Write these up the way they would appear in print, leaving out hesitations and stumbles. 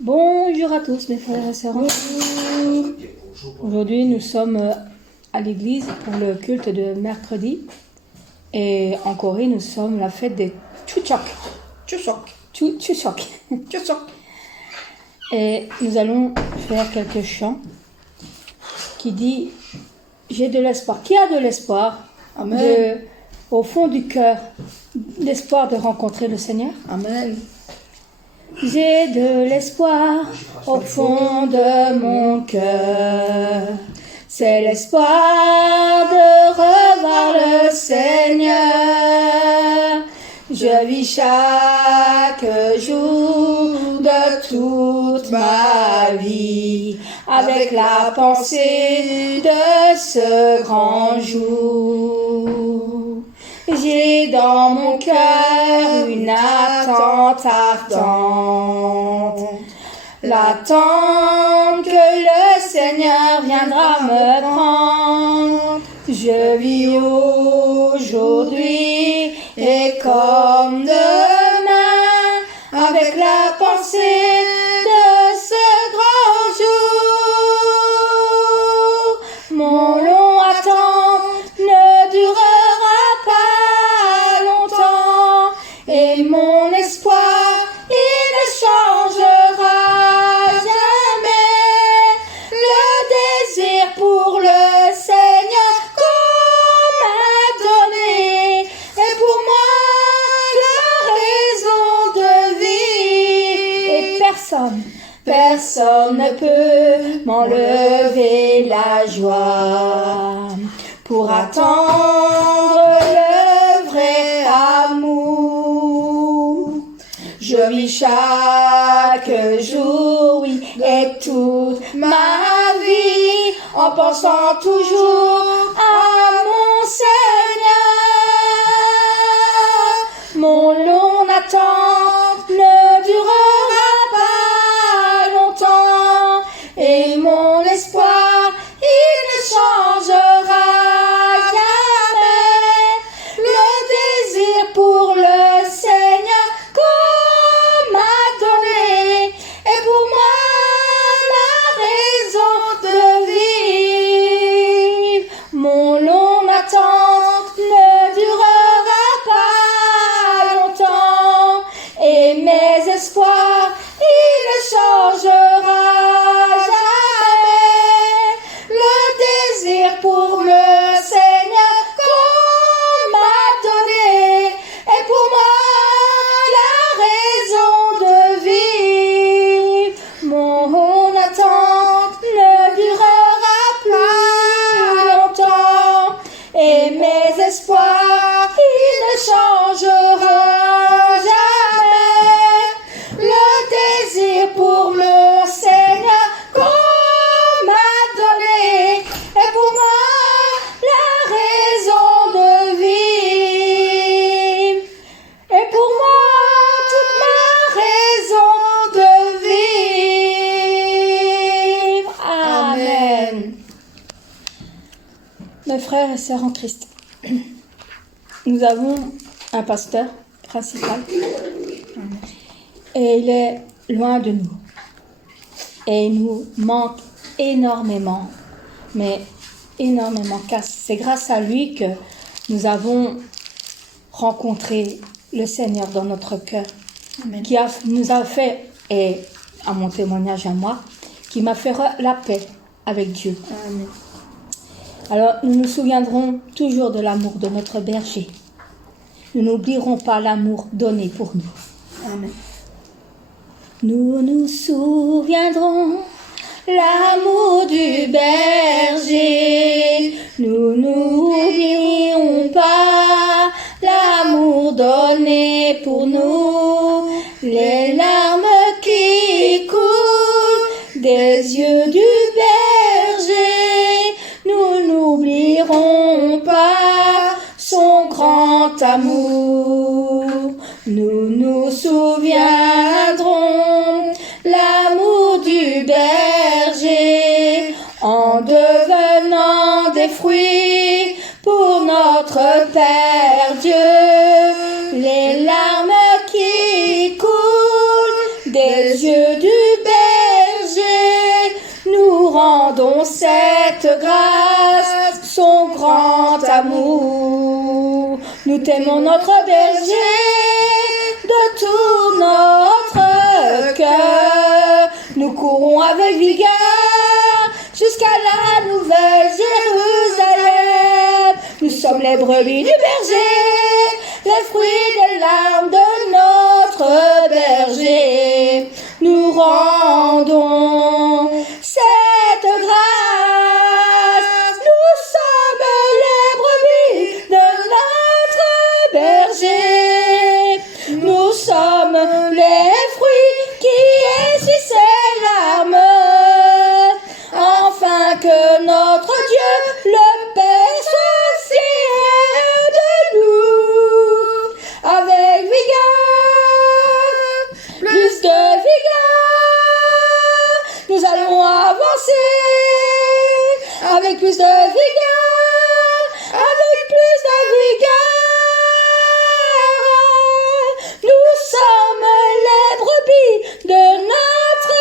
Bonjour à tous mes frères et sœurs. Aujourd'hui nous sommes à l'église pour le culte de mercredi. Et en Corée nous sommes la fête des Chuseok. Et nous allons faire quelques chants qui dit j'ai de l'espoir. Qui a de l'espoir? Amen. Au fond du cœur, l'espoir de rencontrer le Seigneur? Amen. J'ai de l'espoir au fond de mon cœur. C'est l'espoir de revoir le Seigneur. Je vis chaque jour de toute ma vie avec la pensée de ce grand jour. J'ai dans mon cœur une attente ardente, l'attente que le Seigneur viendra me prendre. Je vis aujourd'hui et comme demain avec la pensée de ce grand jour. Mon long attente ne durera pas longtemps et mon espoir il ne changera jamais. Le désir pour le Seigneur qu'on m'a donné est pour moi la raison de vie. Et personne ne peut m'enlever la joie pour attendre le vrai amour. Je vis chaque jour, oui, et toute ma vie en pensant toujours à mon Seigneur. Mon long attente ne durera pas longtemps et mon espoir il ne changera jamais. Le désir pour le Seigneur qu'on m'a donné est pour moi la raison de vivre. Mon long attente ne durera pas longtemps et mes espoirs il ne changera jamais. Le désir pour le Seigneur qu'on m'a donné est pour moi la raison de vivre. Mon attente ne durera plus longtemps et mes espoirs ils ne changeront jamais. Le désir pour le Seigneur qu'on m'a donné est pour moi la raison de vivre. Et pour moi toute ma raison de vivre. Amen. Mes frères et sœurs en Christ, nous avons un pasteur principal et il est loin de nous et il nous manque énormément, mais énormément, car c'est grâce à lui que nous avons rencontré le Seigneur dans notre cœur. Amen. Qui nous a fait, et à mon témoignage à moi, qui m'a fait la paix avec Dieu. Amen. Alors, nous nous souviendrons toujours de l'amour de notre berger. Nous n'oublierons pas l'amour donné pour nous. Amen. Nous nous souviendrons l'amour du berger. Nous n'oublierons pas l'amour donné pour nous. Les larmes qui coulent des yeux du berger. Nous n'oublierons pas son grand amour. Nous nous souviendrons l'amour du berger en devenant des fruits pour notre Père Dieu. Les larmes qui coulent des yeux du berger, nous rendons cette grâce, son grand amour. Nous t'aimons notre berger de tout notre cœur. Nous courons avec vigueur jusqu'à la nouvelle Jérusalem. Nous sommes les brebis du berger, les fruits des larmes de notre berger. Nous rendons cette grâce. Nous sommes les brebis de notre berger. Nous sommes les fruits qui essuient ses larmes, afin que notre Dieu, le Père, soit fier de nous. Avec vigueur, plus de vigueur, nous allons avancer. Avec plus de vigueur, avec plus de vigueur, nous sommes les brebis de notre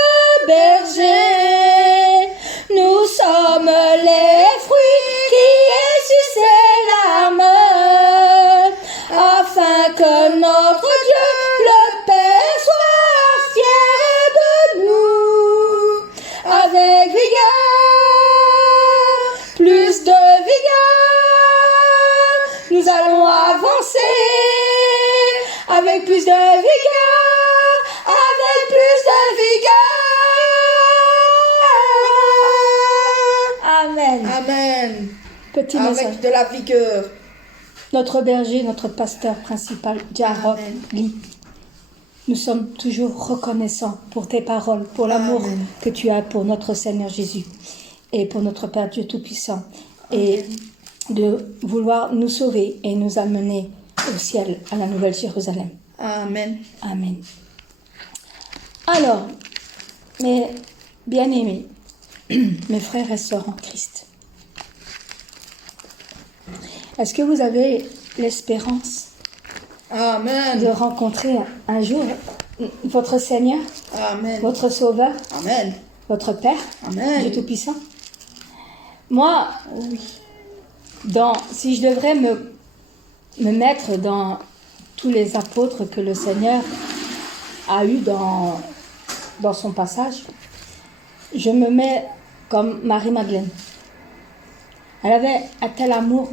berger. Nous sommes les fruits qui essuient ses larmes, afin que notre Dieu, le Père, soit fier de nous. Avec vigueur, plus de vigueur, nous allons avancer. Avec plus de vigueur, avec plus de vigueur. Amen. Amen. Petit message. Avec de la vigueur. Notre berger, notre pasteur principal, Jarob Amen. Lee. Nous sommes toujours reconnaissants pour tes paroles, pour l'amour Amen. que tu as pour notre Seigneur Jésus et pour notre Père Dieu Tout-Puissant. Et de vouloir nous sauver et nous amener au ciel, à la Nouvelle Jérusalem. Amen. Amen. Alors, mes bien-aimés, mes frères et sœurs en Christ, est-ce que vous avez l'espérance de Amen. rencontrer un jour votre Seigneur, Amen. votre Sauveur, Amen. votre Père, Amen. Dieu Tout-Puissant? Moi, Oui. si je devrais me mettre dans tous les apôtres que le Seigneur a eu dans son passage, je me mets comme Marie-Madeleine. Elle avait un tel amour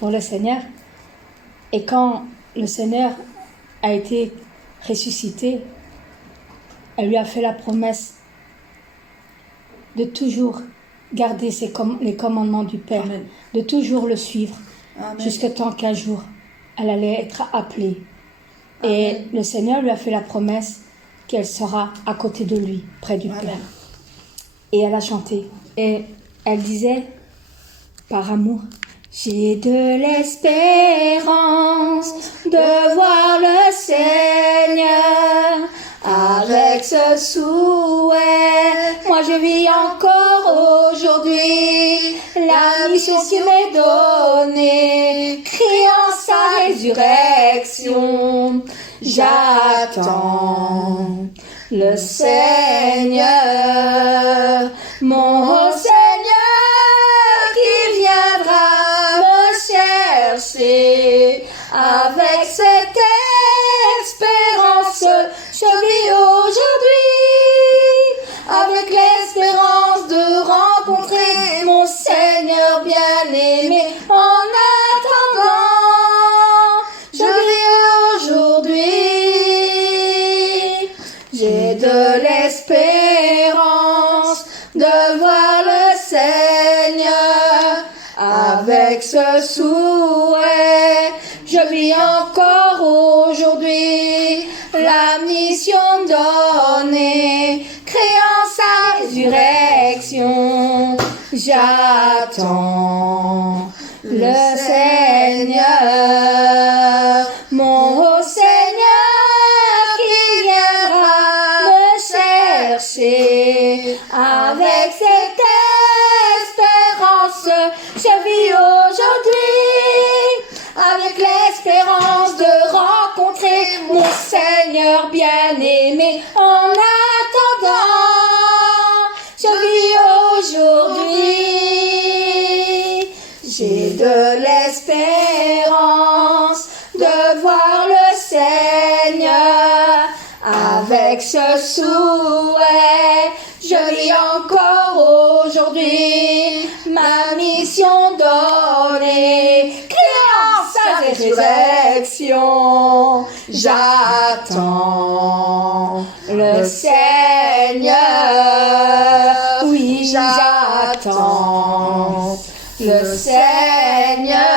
pour le Seigneur, et quand le Seigneur a été ressuscité, elle lui a fait la promesse de toujours garder les commandements du Père, Amen. de toujours le suivre, Amen. jusqu'à temps qu'un jour, elle allait être appelée. Et Amen. le Seigneur lui a fait la promesse qu'elle sera à côté de lui, près du Amen. Père. Et elle a chanté. Et elle disait, par amour, j'ai de l'espérance de voir le Seigneur. Avec ce souhait, moi je vis encore aujourd'hui la mission qui m'est donnée, criant sa résurrection. J'attends le Seigneur, mon Seigneur qui viendra me chercher. Avec cette espérance, je vis aujourd'hui, avec l'espérance de rencontrer mon Seigneur bien-aimé. En attendant, je vis aujourd'hui. J'ai de l'espérance de voir le Seigneur. Avec ce souhait, je vis encore aujourd'hui la mission donnée, créant sa résurrection. J'attends le Seigneur, mon Seigneur qui viendra me chercher. Avec cette espérance, je vis aujourd'hui, avec l'espérance de rencontrer mon Seigneur bien-aimé. En l'espérance de voir le Seigneur. Avec ce souhait, je vis encore aujourd'hui ma mission donnée, créant sa résurrection. J'attends le Seigneur, oui j'attends le Seigneur.